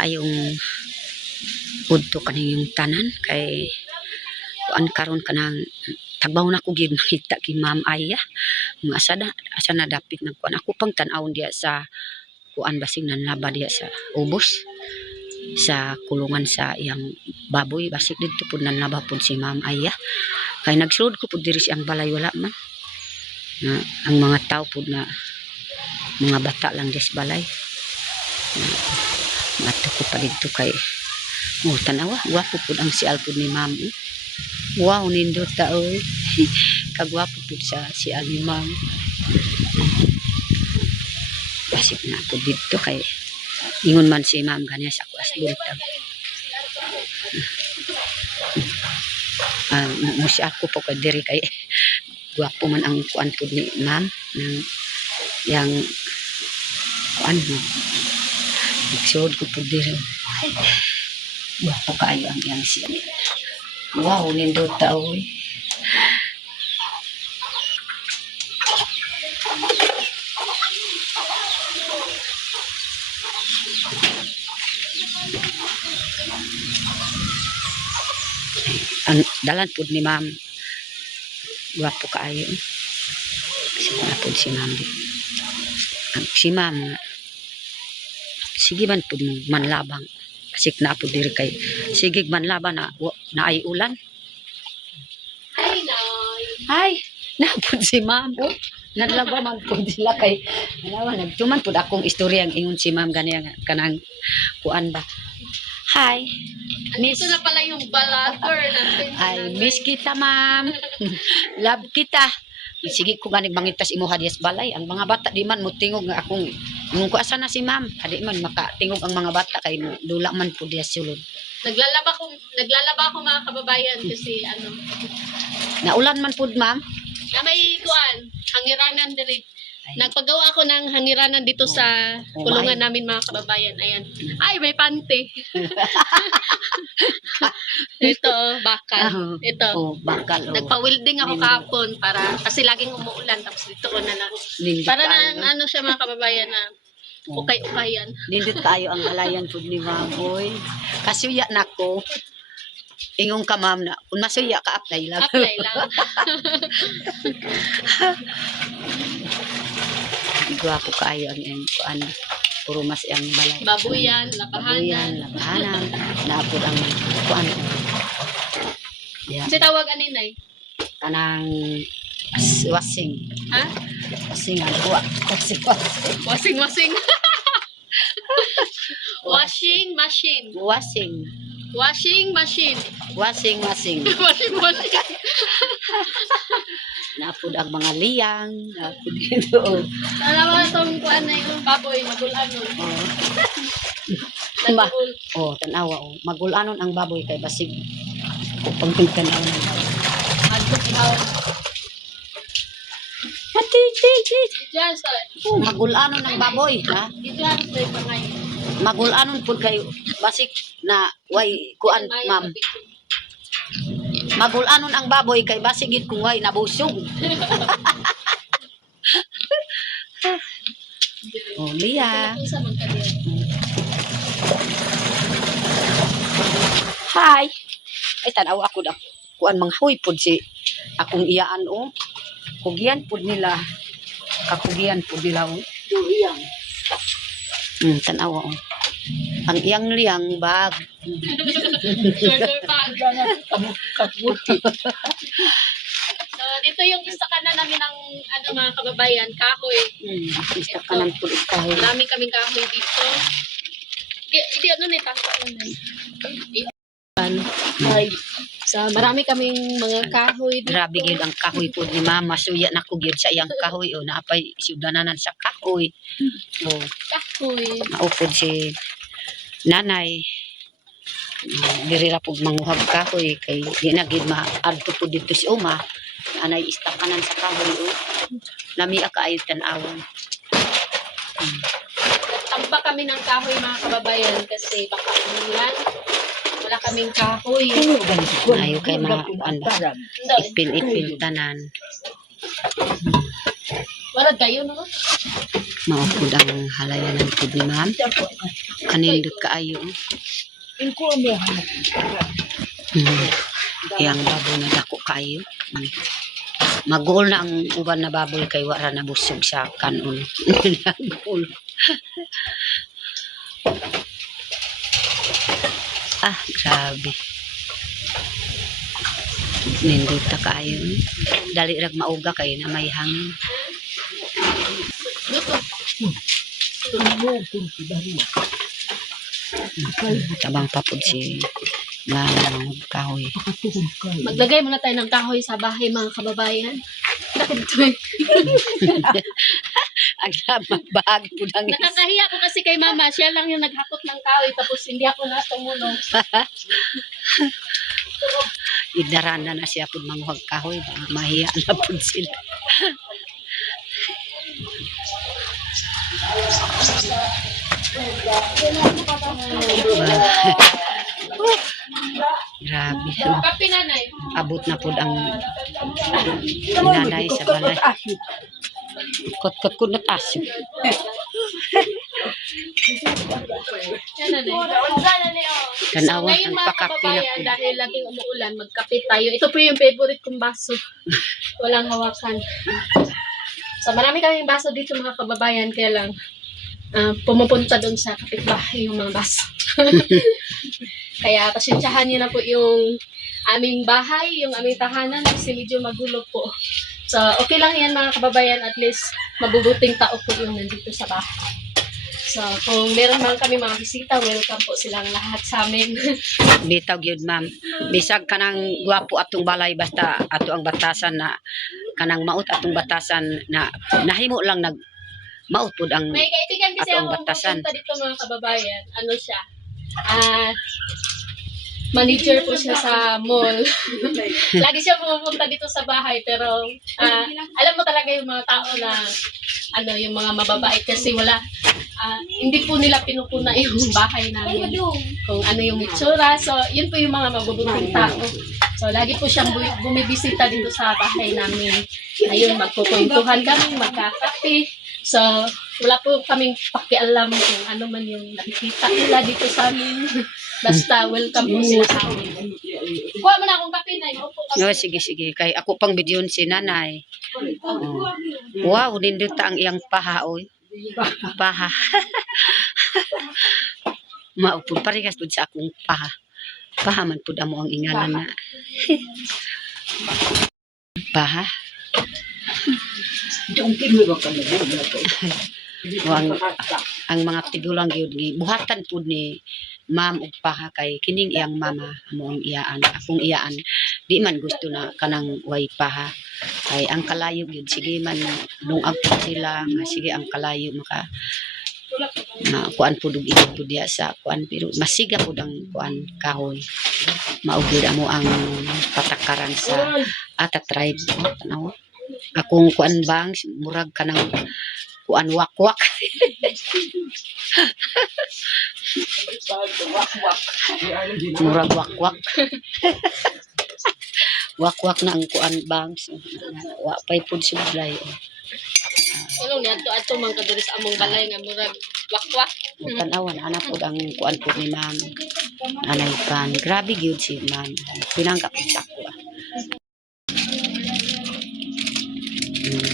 maayong udto kaning tanan kay kuan karon kanang tagbaw na ko gid makita kay Ma'am Aya nga asa na dapit nagkuan ako pang tan-awon diya sa kuan basing nanlaba diya sa ubos sa kulungan sa iyang baboy basig didto pud nanlaba pud si Ma'am Aya kay nagsulod ko pud diri siyang balay wala man na ang mga tao pud na mga bata lang dis balay mato ko pa dito kay tanawa gwapo pud ang sial pud ni Ma'am wow nindot ta oy kagwapo pud sa sial ni Ma'am basig na pud dito kay ingon man si Ma'am kanya sa kuas buntag musi ako po kay diri kay gwapo man ang kuan pud ni Ma'am nang yang kuan mo iksod ko pud diri gwapo kaayo ang yang siya wow nindot ta oy ang dalan pud ni Ma'am gwapo kaayo kasi na pud si Ma'am ang si Ma'am sige man pud manlabang kasi na pud diri kay sige manlaban na ay ulan hi na pud si Ma'am naglaba man pud sila kay nagtuman pud akong istorya ang ingon si Ma'am gani kanang kuan ba hi miss ito na pala yung balator natin ay miss kita Ma'am love kita sige ko ganig mangitas imo hadias balay ang mga bata di man mo tingog nga akong nung ko asa na si Ma'am adi man makatingog ang mga bata kay dula man pud diya sulod naglalaba ako mga kababayan kasi ano naulan man pud Ma'am na may kuan hangiranan diri nagpagawa ako ng hangiranan dito sa kulungan namin mga kababayan ayan ay may panty ito bakal ito bakal nagpa-welding ako kahapon para kasi laging umuulan tapos dito ko na lang para na ano siya mga kababayan na ukay-ukayan nindot kayo ang alayan pud ni Ma'am boy kasuya nako ingong ka Ma'am na kung masuya ka apply lang gwapo kaayo ang iyang kuan puro mas iyang balay babuyan labahanan naapod ang kuan kasi tawag aninay kanang wasing ha wasing washing machine washing naapod ang mga liyang naapod dito alam mo itong kuan na yung baboy magulanon tanawa magulanon ang baboy kay basig pag tanaw ng magulanon ang baboy ha magulanon pud kay basig na way kuan Ma'am magulanon ang baboy kay basig gid kung way nabusog Lia hi ay tanaw ako da kuan manghoy pud si akong iyaan kugian pud nila kakugian pud nila liyang tanaw ang iyang liyang bag so dito yung istakanan namin ng ano mga kababayan kahoy istakanan pud kahoy marami kaming kahoy dito hindi ano nito ay sa marami kaming mga kahoy dito. Grabe gyud ang kahoy pud ni Ma'am masuya na ko gyud sa iyang kahoy naapay sudananan sa kahoy kahoy maupod si nanay diri ra pud manguhag kahoy kay di na gid maadto pud dito si uma anay istakanan sa kahoy lami kaayo tan-awon tamba kami ng kahoy mga kababayan kasi baka umulan wala kaming kahoy ayo kay ipil tanan Wala kayo no? Maupod ang halayan ng pud ni ma'am. Kanindot kaayo. Yang baboy na dako kayo. Magul na ang uban na baboy kay wara na busog sa kanon. Nagul. Grabe. Nindot ta kayo. Dali rag mauga kay na may hangin. Tabang papud si Mama kahoy. Maglagay muna tayo ng kahoy sa bahay mga kababayan. Ang bahagi po lang is. Nakakahiya ko kasi kay mama. Siya lang yung naghakot ng kahoy tapos hindi ako na tumulong. Idarana na siya po manguhag kahoy. Mahiya na po sila. Grabe. Kape nanay. Abot na po ang nanay sa balay. Kot-kot ko na tasyo. Yan nanay. So Tanawa ngayon ang mga pakapi na kababayan, po. dahil laging umuulan, magkape tayo. Ito po yung favorite kong baso. Walang hawakan. So marami kaming baso dito mga kababayan, kaya lang pumupunta doon sa kapitbahay yung mga baso. Kaya pasensyahan niyo na po yung aming bahay, yung aming tahanan kasi medyo magulo po. So okay lang yan mga kababayan, at least mabubuting tao po yung nandito sa bahay. So kung meron man kami mga bisita, welcome po silang lahat sa amin. Bitaw gyud ma'am. Bisag kanang gwapo atong balay basta ato ang batasan na kanang maut atong batasan na nahimo lang nag maut pud ang May kaibigan kasi atong ako batasan. pupunta dito mga kababayan. Ano siya? Manager po siya sa mall. Lagi siya pumupunta dito sa bahay pero alam mo talaga yung mga tao na ano yung mga mababait kasi wala hindi po nila pinupuna yung bahay namin kung ano yung itsura. So yun po yung mga mabubuting tao. So lagi po siyang bumibisita dito sa bahay namin. Ayun, magkukwentuhan kami, magkakape. So wala po kaming pakialam kung ano man yung nakikita nila dito sa amin. Basta welcome po sila sa amin. Kuha mo na akong kape na. Oh, sige. Kay ako pang bidyon si nanay. Oh. Wow, nindot ta ang iyang paha oy. Paha. Maupod parehas pud sa akong paha. Paha man pud amo ang ingalan na. Paha. Ang mga tigulang gyud gi buhatan pud ni ma'am og paha kay kining iyang mama amo ang iyaan, akong iyaan di man gusto na kanang way paha kay ang kalayo gyud sige man lungag pud sila nga sige ang kalayo maka na kuan pud og ilog pud diya sa kuan pero masiga pud ang kuan kahoy mao gyud amo ang patakaran sa tribe tanaw akong kuan bang murag kanang kuan wakwak. Murag wakwak. Wakwak na ang kuan bangs. Wa pay pud sublay. Ano ni ato man kadiri sa among balay nga murag wakwak. Tanawan ana pud ang kuan pud ni ma'am. Anay pan. Grabe gyud si ma'am. Pinanggap sa ko.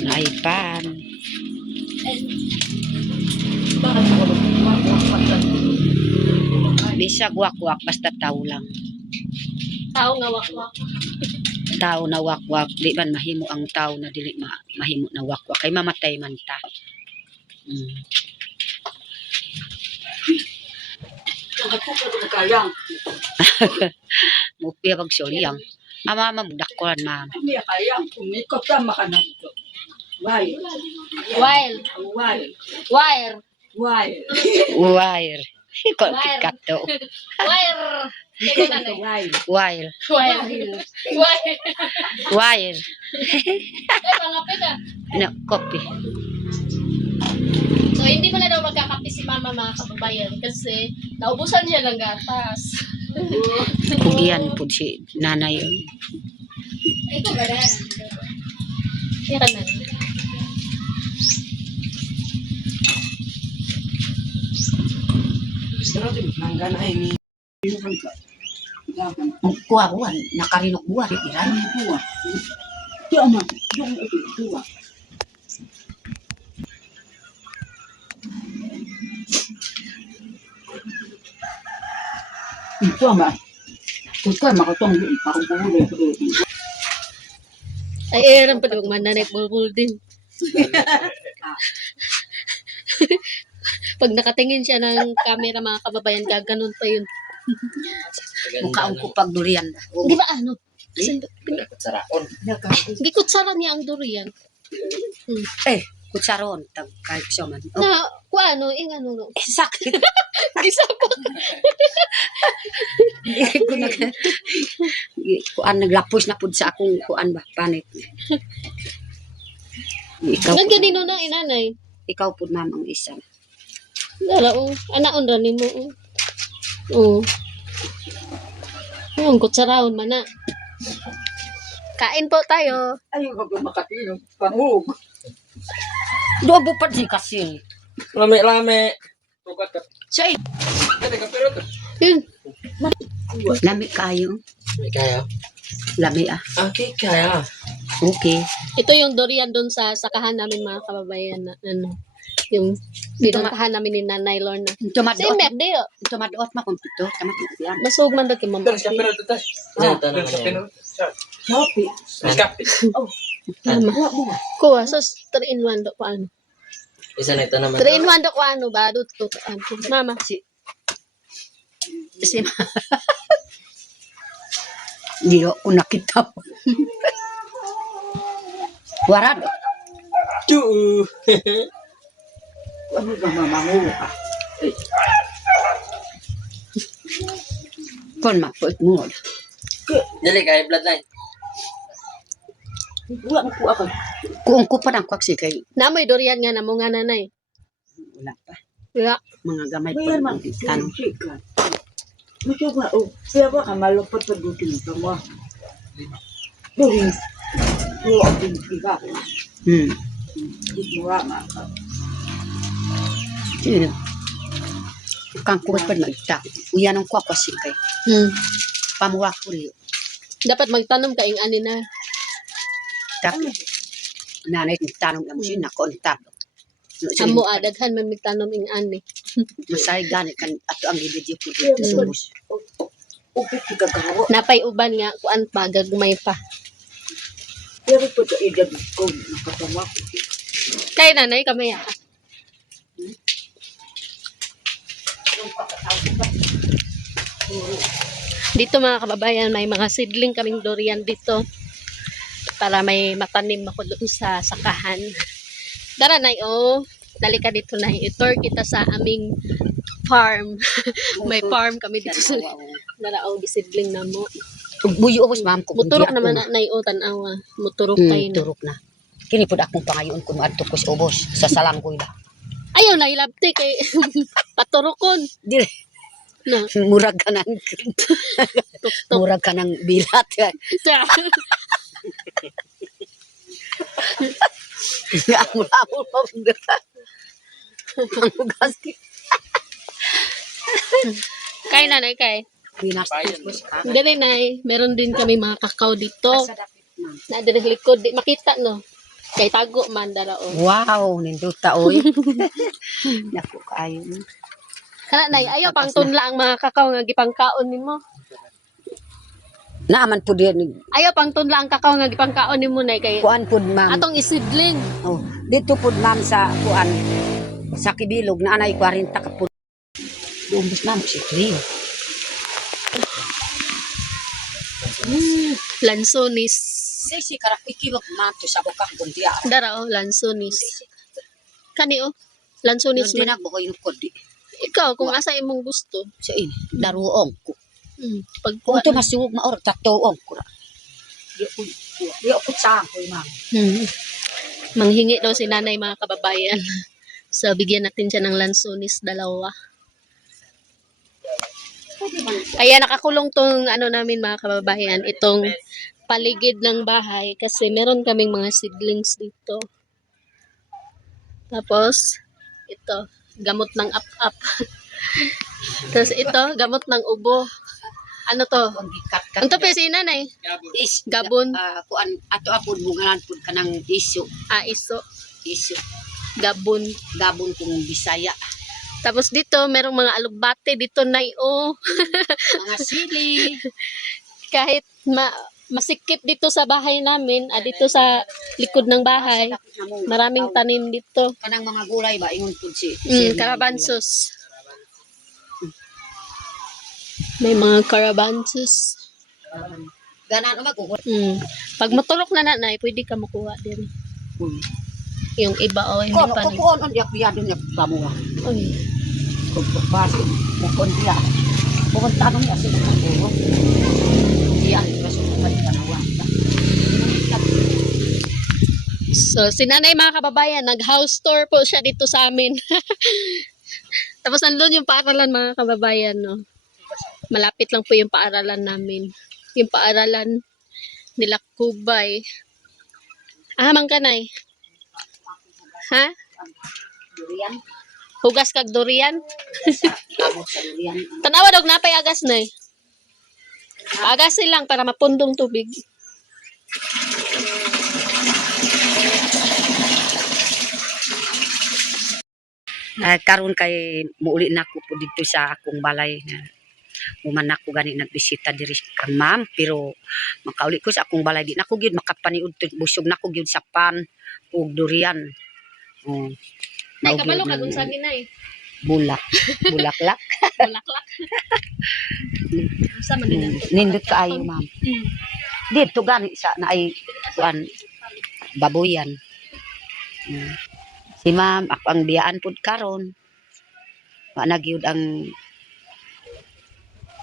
Anay pan. Bisag wakwak basta tao lang. Tao nga wakwak. Tao na wakwak di man mahimo ang tao na dili mahimo na wakwak kay mamatay man ta. Mupi pag solyang. Ama magdakuan ma'am. Wire. Kol kato. Wire. Wire. Wire. Mga peda. No, copy. So, hindi mo na daw magkakape si mama mga kababayan kasi naubusan siya ng gatas. Pugian po si nanay. Ito ba na? Yan na. Kuha buwan, nakarinok buwan, iran. Ito ba? Ito makatong pakukulo. Ay, eran pa yung mananay bulbul din. Pag nakatingin siya ng camera, mga kababayan, gaganon pa yun. Mukhaon ko pag durian. Di ba ano? Saraon. Gikutsara niya ang durian. Eh, kutsaron, tag kahit siya man. Oh, Na, ano, ano, no. sakit. Gisapot. Hindi ko kuan naglapos na pud sa akong kuan ba panit. Ikaw Nang pud, ganino na, inanay. ikaw pud ma'am ang isa. Dala, anaon ra nimo. Oo. Yung kutsaraon man na. Kain po tayo. Ayaw ka ba makatino? Pangug. Dobo pa di kasi. Lame-lame. Tukat ka. Say, Kaya ka pero. Yun. lami kayo. May kaya. Lami ah. Okay, kaya. Okay. Ito yung durian doon sa sakahan namin, mga kababayan, na ano, yung binuntahan namin ni Nanay Lorna. Si Tumadot. Merde, oh. Tumadot ma kung pito. Tumadot yan. Masug man daw kay Mama. Pero siya pero tutas. Ito naman yan. Shopee. Iskapit. Mama. Wala mo. Kuha, so 3 in 1 daw ko ano. Isa na ito naman. 3 in 1 daw ko ano ba? Dut ko ano. Mama. Si Hindi ko nakita mo. Warado. Chuu. Ano ba mamangu ka? Kon mapot mo. Dali kay bloodline. Wala mo po ako. Kung ko pa ng kwaksi kay Namoy durian nga namo nga nanay. wala pa. Wala. Mga gamay Mayroon pa. man. Tanong. Chika. Masya ba? Oh, siya ba ka malupot pa dito nito mo? Duri. Yo, ang pintiga. Dito nga nga ka. Sino? Kang kuwas pa magta. Uyan ang kwakwasi kay. Pamuwa ko rin. Dapat magtanom ka ing ani na. Tapi nanay kong tanong na mo siya na kontak. Amo adaghan man magtanom ing ani. Masay gani kan ato ang video ko dito sa bus. Upit ka gawa. Napay uban nga kuan pa gagmay pa. Pero po ito edad ko. Nakatama ko. Kay nanay kamay ah. Dito mga kababayan, may mga seedling kaming durian dito para may matanim ako doon sa sakahan. Dara nay, oh, dali ka dito na. I-tour kita sa aming farm. May farm kami dito sa dara, oh, gisidling na mo. Buyo ubos ma'am ko. Muturok naman na nay, oh, tanawa. Muturok kayo na. Turok na. Kini pud akong pangayon kun adto ko sa ubos sa salanggoy la. Ayaw na ilabti kay paturokon. Dire Na. murag ka ng Tuk-tuk. murag ka ng bilat. Amo pa ang gas. Kay nanay, kay. Pinastos ka. Dili nay, meron din kami mga kakao dito. Sa dapit ma'am. Na diri sa likod, di makita no. Kay tago man dara oh. Wow, ninduta oy. Naku kaayo. Kana nay, ayaw pang tunla ang mga kakao nga gipangkaon nimo. Naaman pud yan. Ayaw pang tunla ang kakao nga gipangkaon nimo nay kay Kuan pud ma'am. atong isidling. Oh, dito pud ma'am sa kuan sa Kibilog na anay 40 ka pud. Dumbos ma'am si Trio. Lansonis. Si karak ikibog ma'am to sa bukak buntia. Dara oh, lansonis. Kani oh, lansonis Hindi man. na bukoy yung kodi. Ikaw kung asa imong gusto. Sa ini daruong ko. Pag Kung to masuog maor tatuong ko. Di ko sa ko ma'am. Manghingi daw si nanay mga kababayan. So, bigyan natin siya ng lansonis dalawa. Kaya nakakulong tong ano namin mga kababayan, itong paligid ng bahay kasi meron kaming mga seedlings dito. Tapos, ito, gamot ng up-up. Tapos ito, gamot ng ubo. Ano to? Ang gikat-kat. Ano to si nanay? Is Gabon. kuan ato apod bungalan pud kanang iso. Iso. Iso. Gabon. Gabon kung Bisaya. Tapos dito, merong mga alugbate dito na Mga sili. kahit masikip dito sa bahay namin, dito sa likod ng bahay, maraming tanim dito. Kanang mga gulay ba ingon pud si Caravansos. May mga caravansos. Ganan magugol. Pag matulok na nanay, pwede ka makuha din. Yung iba hindi Ko pa. ko on diak biya din kamu. Uy. Ko basi ko dia. Bukod tanong niya sa ko. Dia raso pa di kanawa. So, si nanay mga kababayan, nag-house tour po siya dito sa amin. Tapos nandun yung paaralan mga kababayan, no? Malapit lang po yung paaralan namin. Yung paaralan nila Kubay. Mang kanay. Ha? Durian. Hugas kag durian? Kamot sa durian. Tanawa dog napay agas na eh. Agas lang para mapundong tubig. Karon kay muuli na ko po dito sa akong balay na human ako gani nagbisita diri kang ma'am pero makauli ko sa akong balay di na ko gyud makapaniud busog na ko gyud sa pan ug durian. Oh. Ay, Mao kabalo gyud ka na- kung sabi na eh. bulak. Bulaklak. Bulaklak. Asa man din ang Nindot kaayo ma'am. Dito gani sa na ay kuan baboyan. Si ma'am ako ang biyaan pud karon. Wa na gyud ang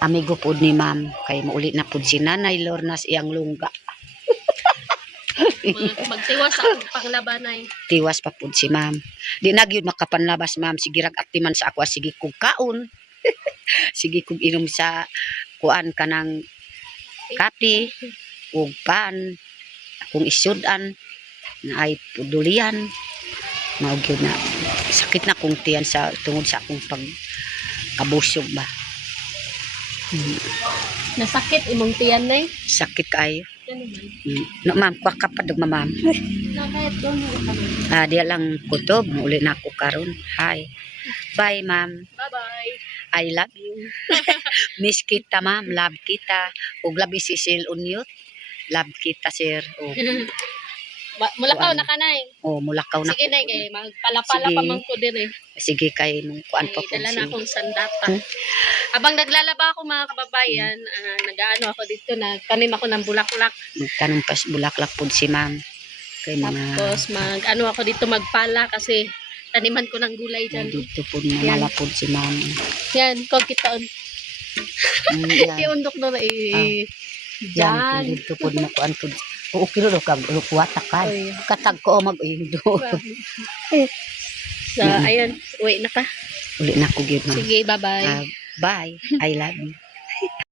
amigo pud ni ma'am kay mauli na pud si Nanay Lornas iyang lungga. Magtiwas sa panglabanay. Tiwas pa pud si ma'am. Di na gyud makapanlabas ma'am sige rag aktiman sa ako sige kog kaon. Sige kog inom sa kuan kanang kape ug pan akong isudan na ay pudulian. Mao gyud na sakit na kong tiyan sa tungod sa akong pagkabusog ba. Nasakit imong tiyan na eh. Sakit kaayo. Ano man. No ma'am, kwa ka pa dog ma'am. Na kahit doon mo kami. Diya lang kutob, uli na ako karon. Hi. Bye ma'am. Bye-bye. I love you. Miss kita ma'am, love kita. Ug labi si Sil Unyot. Love kita sir. Mulakaw na kanay. Mulakaw na. Sige na kay magpala-pala Sige. pa man ko dire. Sige kay nung kuan pa Ay, po dala na si. akong sandata. Habang naglalaba ako mga kababayan, nag-aano ako dito, nagtanim ako ng bulaklak. Kanong pas bulaklak po si ma'am. Kay mga Tapos mag-ano ako dito magpala kasi taniman ko ng gulay dyan. dito po namala po si ma'am. Yan, kung kita Yan. iundok doon Yan, dyan. dito po mo kuan po. Oo, kilo do kag kuwata ka. Oy. Katag ko mag-indo. So, ayan, uwi na ka. Uli na ko gyud ma'am. Sige, bye-bye. Bye. I love you.